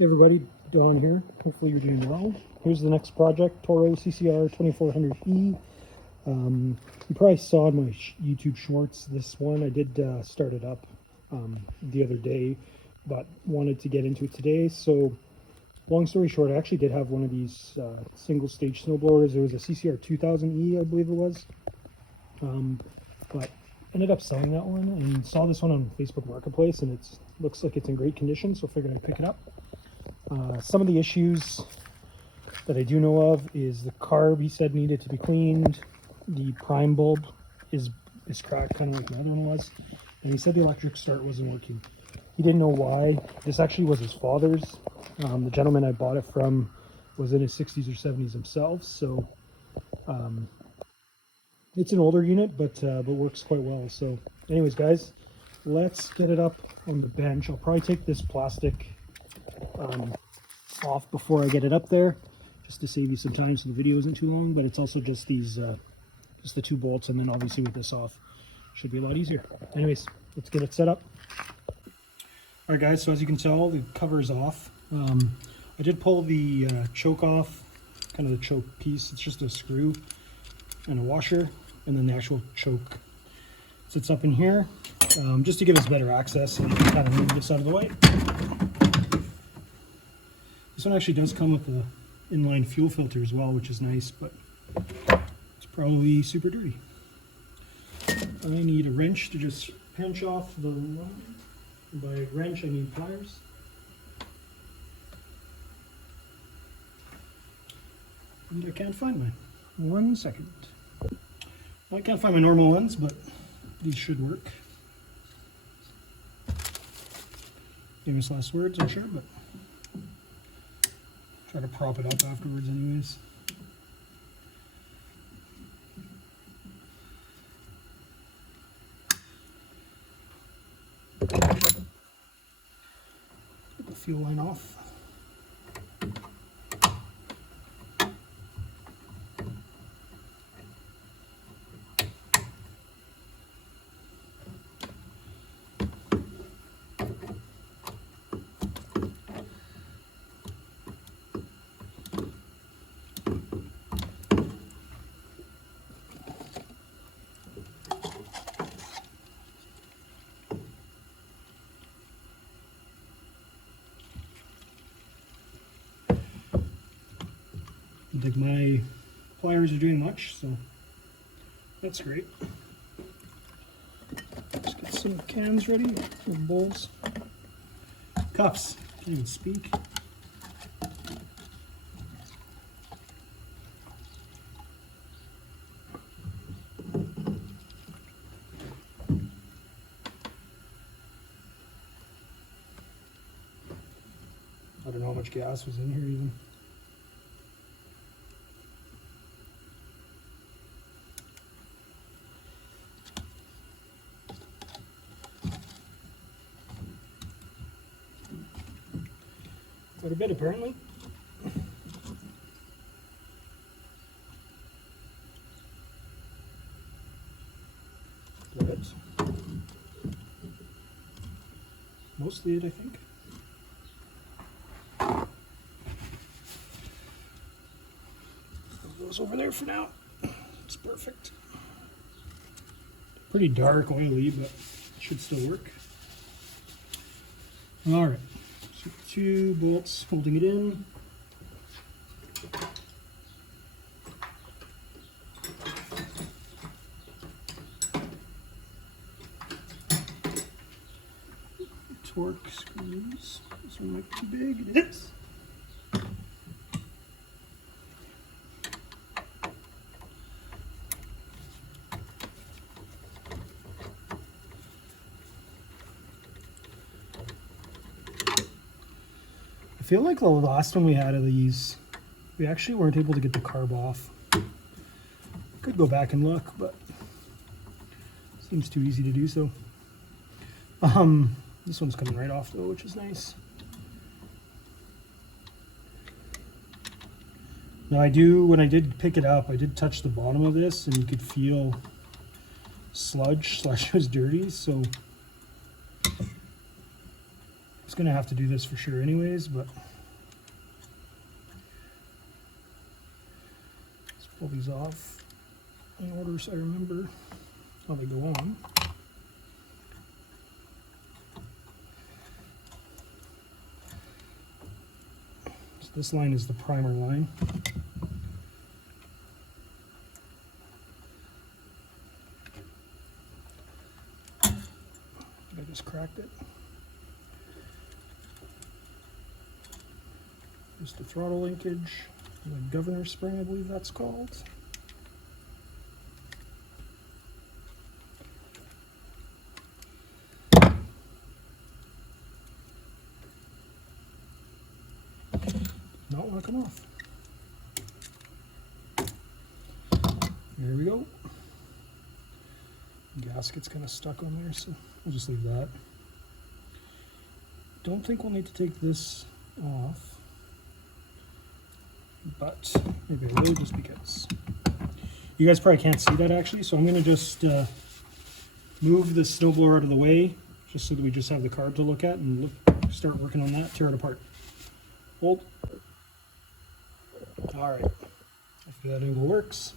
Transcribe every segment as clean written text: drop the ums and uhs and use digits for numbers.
Hey everybody, Don here. Hopefully you're doing well. Here's the next project, Toro CCR 2400E. You probably saw in my YouTube shorts this one. I did start it up the other day, but wanted to get into it today. So long story short, I actually did have one of these single stage snowblowers. It was a CCR 2000E, I believe it was. But ended up selling that one and saw this one on Facebook Marketplace, and it looks like it's in great condition, so figured I'd pick it up. Some of the issues that I do know of is the carb, he said, needed to be cleaned. The prime bulb is cracked, kind of like my other one was. And he said the electric start wasn't working. He didn't know why. This actually was his father's. The gentleman I bought it from was in his 60s or 70s himself. So it's an older unit, but works quite well. So anyways, guys, let's get it up on the bench. I'll probably take this plastic off before I get it up there, just to save you some time so the video isn't too long. But it's also just these just the two bolts, and then obviously with this off should be a lot easier. Anyways, let's get it set up. All right guys, so as you can tell, the cover is off. I did pull the choke off, kind of the choke piece. It's just a screw and a washer, and then the actual choke sits up in here, just to give us better access. And kind of move this out of the way. This one actually does come with an inline fuel filter as well, which is nice, but it's probably super dirty. I need a wrench to just pinch off the line. By wrench, I mean pliers. And I can't find mine. 1 second. I can't find my normal ones, but these should work. Famous last words, I'm sure, but try to prop it up afterwards anyways. Get the fuel line off. I think my pliers are doing much, so that's great. Let's get some cans ready, or bowls. Cups, can't even speak. I don't know how much gas was in here even. Quite a bit, apparently. That's mostly it, I think. Throw those over there for now. It's perfect. Pretty dark, oily, but it should still work. All right. So 2 bolts holding it in. Torque screws. This one might be too big. It is. I feel like the last one we had of these, we actually weren't able to get the carb off. Could go back and look, but seems too easy to do so. This one's coming right off though, which is nice. Now when I did pick it up, I did touch the bottom of this, and you could feel sludge / it was dirty, so was going to have to do this for sure anyways, but let's pull these off in order so I remember how they go on. So this line is the primer line. I just cracked it. There's the throttle linkage, and the governor spring, I believe that's called. Not want to come off. There we go. The gasket's kind of stuck on there, so we'll just leave that. Don't think we'll need to take this off, but maybe I will, just because. You guys probably can't see that actually, so I'm going to just move the snowblower out of the way, just so that we just have the carb to look at and start working on that, tear it apart. Hold. Alright, hopefully that angle works.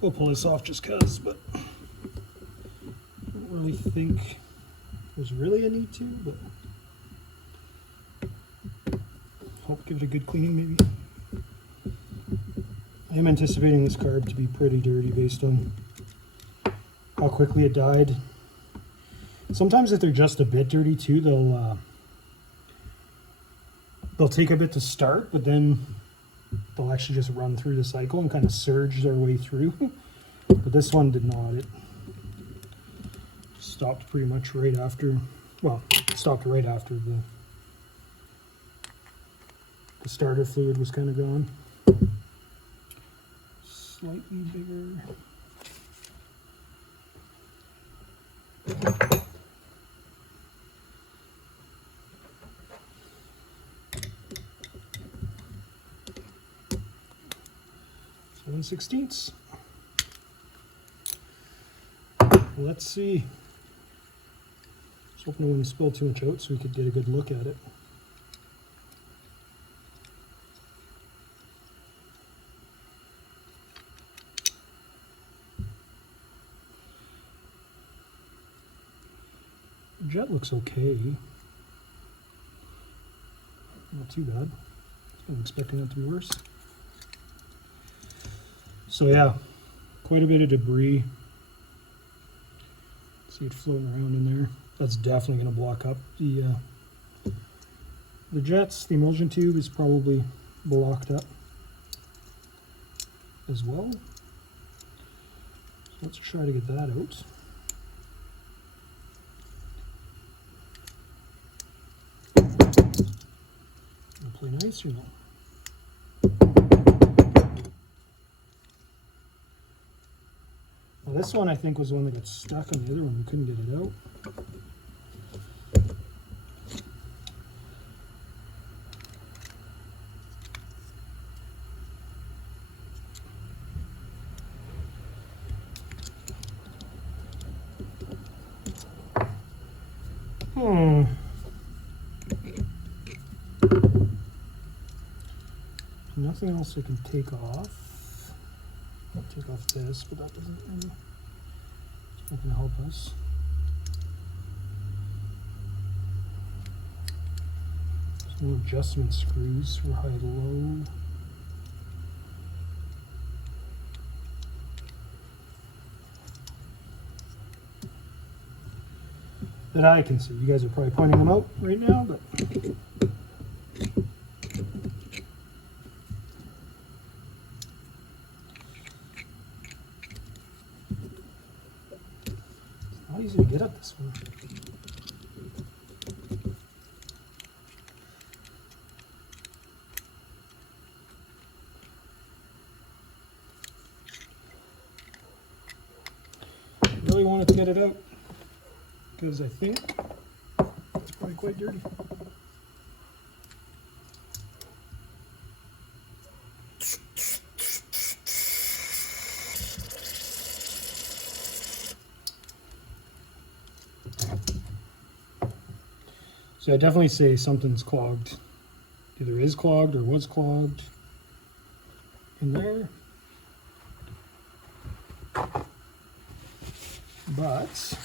We'll pull this off just because, but I don't really think there's really a need to, but hope give it a good cleaning maybe. I am anticipating this carb to be pretty dirty based on how quickly it died. Sometimes if they're just a bit dirty too, they'll take a bit to start, but then they'll actually just run through the cycle and kind of surge their way through. But this one did not. It stopped pretty much right after, well, it stopped right after the starter fluid was kind of gone. Slightly bigger. Seven sixteenths. Let's see. I was hoping it wouldn't spill too much out so we could get a good look at it. The jet looks okay. Not too bad. I'm expecting it to be worse. So yeah, quite a bit of debris. See it floating around in there. That's definitely going to block up the jets. The emulsion tube is probably blocked up as well. So let's try to get that out. Play nice or no? Now this one I think was the one that got stuck on the other one. We couldn't get it out. Nothing else I can take off. I'll take off this, but that doesn't really, it's not going to help us. There's no adjustment screws for high to low. That I can see. You guys are probably pointing them out right now, but it's not easy to get at this one. Really wanted to get it out, because I think it's probably quite dirty. So I definitely say something's clogged. Either is clogged or was clogged in there. But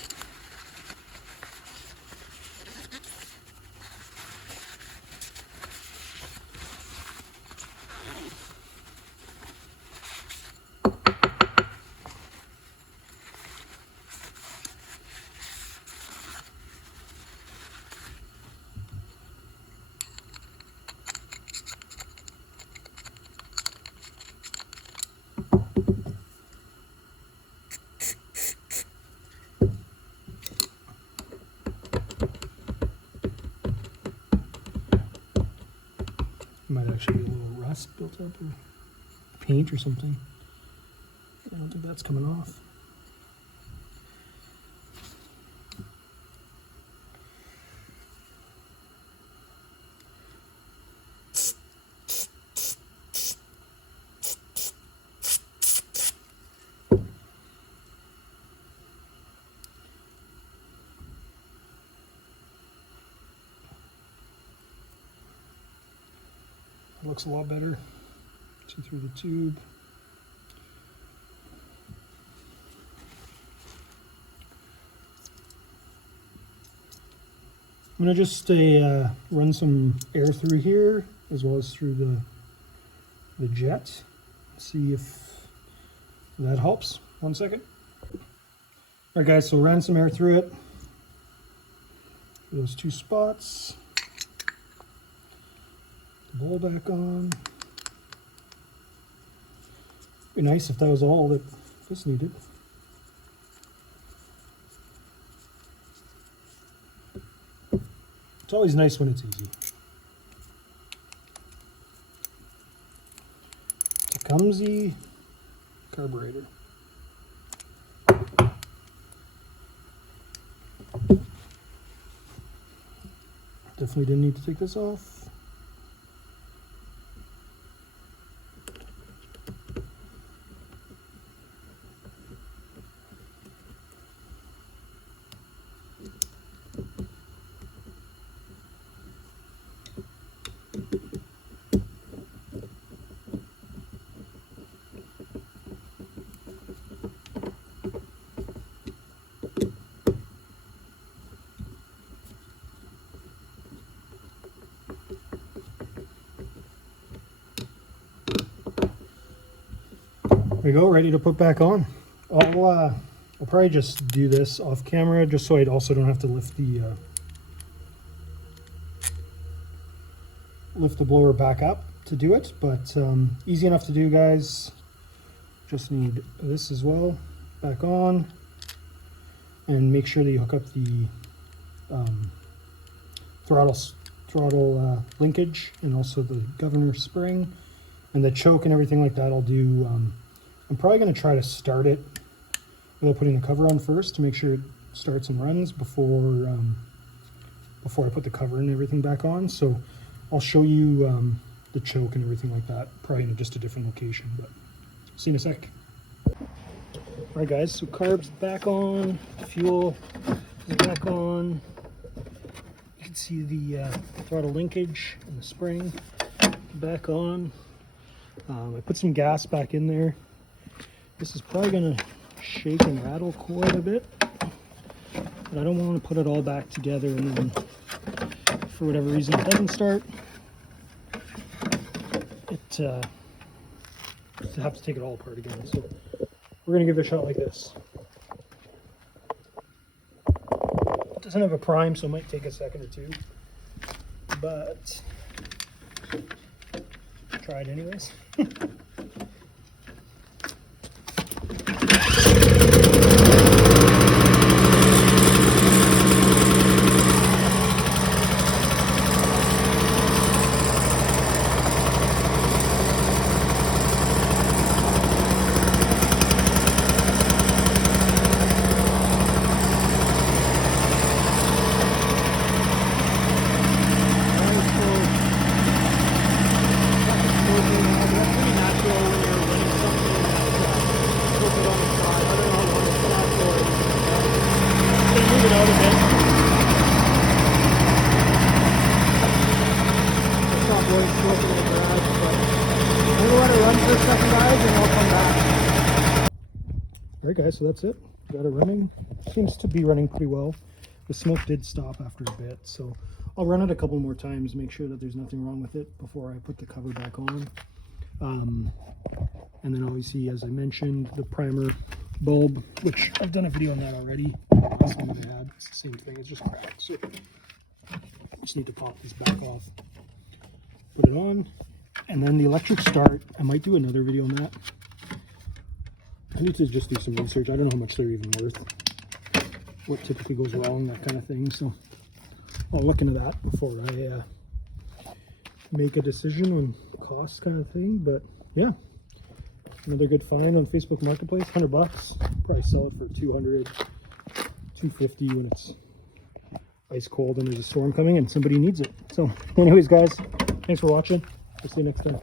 might actually be a little rust built up or paint or something. I don't think that's coming off. Looks a lot better. See through the tube. I'm gonna just run some air through here as well as through the jet. See if that helps. 1 second. All right, guys. So ran some air through it. Those 2 spots. Bowl back on. Be nice if that was all that this needed. It's always nice when it's easy. Tecumseh carburetor. Definitely didn't need to take this off. There we go, ready to put back on. I'll probably just do this off camera just so I also don't have to lift the blower back up to do it, but easy enough to do, guys. Just need this as well back on, and make sure that you hook up the throttle linkage and also the governor spring and the choke and everything like that. I'll do I'm probably going to try to start it without putting the cover on first to make sure it starts and runs before I put the cover and everything back on. So I'll show you the choke and everything like that, probably in just a different location, but see you in a sec. All right, guys, so carb's back on, fuel is back on. You can see the throttle linkage and the spring back on. I put some gas back in there. This is probably going to shake and rattle quite a bit, but I don't want to put it all back together and then for whatever reason it doesn't start. I have to take it all apart again. So we're going to give it a shot like this. It doesn't have a prime, so it might take a second or two, but try it anyways. in the garage, but I'm gonna let it run for a second, guys, and I'll come back. All right, guys, so that's it. Got it running. Seems to be running pretty well. The smoke did stop after a bit, so I'll run it a couple more times, make sure that there's nothing wrong with it before I put the cover back on. And then obviously, as I mentioned, the primer bulb, which I've done a video on that already. Last one I had, it's the same thing, it's just cracked. So I just need to pop this back off, put it on, and then the electric start. I might do another video on that. I need to just do some research. I don't know how much they're even worth, what typically goes wrong, that kind of thing. So I'll look into that before I make a decision on cost, kind of thing. But yeah, another good find on Facebook Marketplace. $100. Probably sell it for 200, 250 when it's ice cold and there's a storm coming and somebody needs it. So anyways, guys, thanks for watching. We'll see you next time.